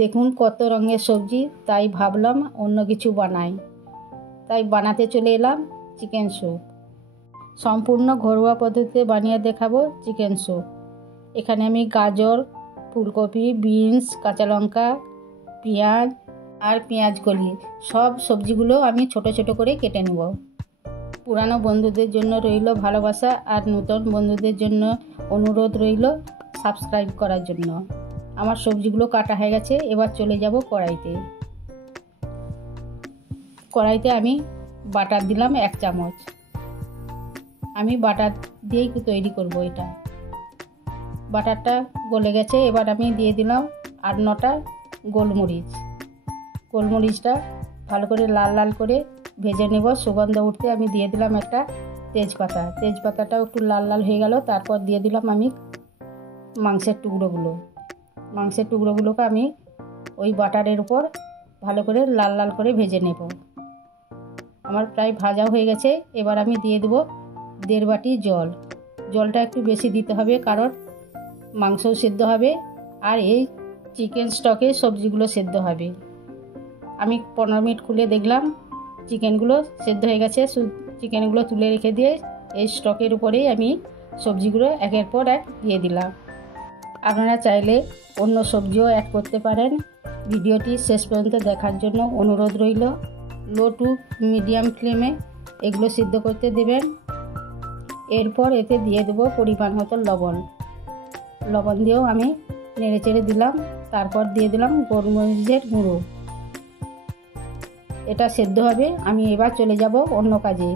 দেখুন কত রঙের সবজি, তাই ভাবলাম অন্য কিছু বানাই। তাই বানাতে চলে এলাম চিকেন স্যুপ। সম্পূর্ণ ঘরোয়া পদ্ধতিতে বানিয়ে দেখাবো চিকেন স্যুপ। এখানে আমি গাজর, ফুলকপি, বিনস, কাঁচা লঙ্কা, পেঁয়াজ আর পেঁয়াজ কলি সব সবজিগুলো আমি ছোট ছোট করে কেটে নেব। পুরানো বন্ধুদের জন্য রইল ভালোবাসা, আর নতুন বন্ধুদের জন্য অনুরোধ রইল সাবস্ক্রাইব করার জন্য। আমার সবজিগুলো কাটা হয়ে গেছে, এবার চলে যাব কড়াইতে। কড়াইতে আমি বাটার দিলাম 1 চামচ। আমি বাটার দিয়েই তৈরি করব এটা। বাটারটা গলে গেছে, এবার আমি দিয়ে দিলাম 8-9টা গোলমরিচ। গোলমরিচটা ভালো করে লাল লাল করে ভেজে নেব। সুগন্ধ উঠতে আমি দিয়ে দিলাম একটা তেজপাতা। তেজপাতাটাও একটু লাল লাল হয়ে গেল, তারপর দিয়ে দিলাম আমি মাংসের টুকরোগুলোকে আমি ওই বাটারের উপর ভালো করে লাল লাল করে ভেজে নেব। আমার প্রায় ভাজা হয়ে গেছে, এবার আমি দিয়ে দেবো 1.5 বাটি জল। জলটা একটু বেশি দিতে হবে, কারণ মাংসও সেদ্ধ হবে আর এই চিকেন স্টকে সবজিগুলো সেদ্ধ হবে। আমি 15 মিনিট খুলে দেখলাম চিকেনগুলো সেদ্ধ হয়ে গেছে। চিকেনগুলো তুলে রেখে দিয়ে এই স্টকের উপরেই আমি সবজিগুলো একের পর এক দিয়ে দিলাম। আপনারা চাইলে অন্য সবজিও অ্যাড করতে পারেন। ভিডিওটি শেষ পর্যন্ত দেখার জন্য অনুরোধ রইল। লো টু মিডিয়াম ফ্লেমে এগুলো সিদ্ধ করতে দেবেন। এরপর এতে দিয়ে দেবো পরিমাণ মতো লবণ দিয়েও আমি নেড়ে চেড়ে দিলাম। তারপর দিয়ে দিলাম গোলমরিচের গুঁড়ো। এটা সেদ্ধ হবে। আমি এবার চলে যাব অন্য কাজে।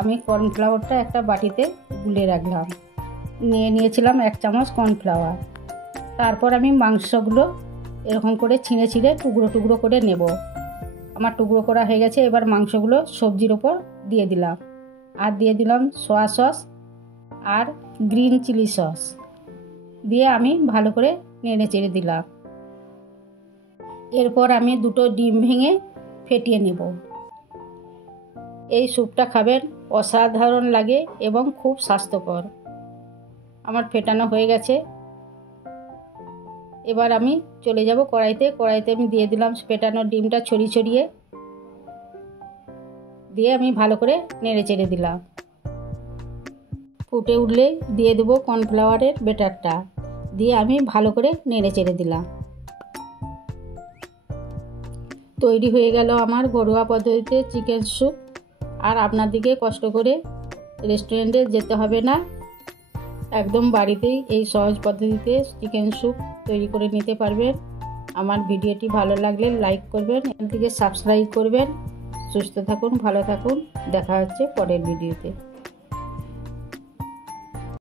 আমি কর্নফ্লাওয়ারটা একটা বাটিতে গুলে রাখলাম। নিয়েছিলাম 1 চামচ কর্নফ্লাওয়ার। তারপর আমি মাংসগুলো এরকম করে ছিঁড়ে ছিঁড়ে টুকরো টুকরো করে নেব। আমার টুকরো করা হয়ে গেছে, এবার মাংসগুলো সবজির ওপর দিয়ে দিলাম। আর দিয়ে দিলাম সয়া সস আর গ্রিন চিলি সস দিয়ে আমি ভালো করে নেড়ে চেড়ে দিলাম। এরপর আমি 2টো ডিম ভেঙে ফেটিয়ে নেব। এই স্যুপটা খাবেন, অসাধারণ লাগে এবং খুব স্বাস্থ্যকর। আমার ফেটানো হয়ে গেছে, এবার আমি চলে যাব কড়াইতে আমি দিয়ে দিলাম ফেটানো ডিমটা ছড়িয়ে দিয়ে আমি ভালো করে নেড়ে চেড়ে দিলাম। ফুটে উঠলে দিয়ে দেবো কর্নফ্লাওয়ারের ব্যাটারটা, দিয়ে আমি ভালো করে নেড়ে চেড়ে দিলাম। তৈরি হয়ে গেল আমার ঘরোয়া পদ্ধতিতে চিকেন স্যুপ। আর আপনাদেরকে কষ্ট করে রেস্টুরেন্টে যেতে হবে না, একদম বাড়িতেই এই সহজ পদ্ধতিতে চিকেন স্যুপ তৈরি করে নিতে পারবেন। আমার ভিডিওটি ভালো লাগলে লাইক করবেন, এখান থেকে সাবস্ক্রাইব করবেন। সুস্থ থাকুন, ভালো থাকুন, দেখা হচ্ছে পরের ভিডিওতে।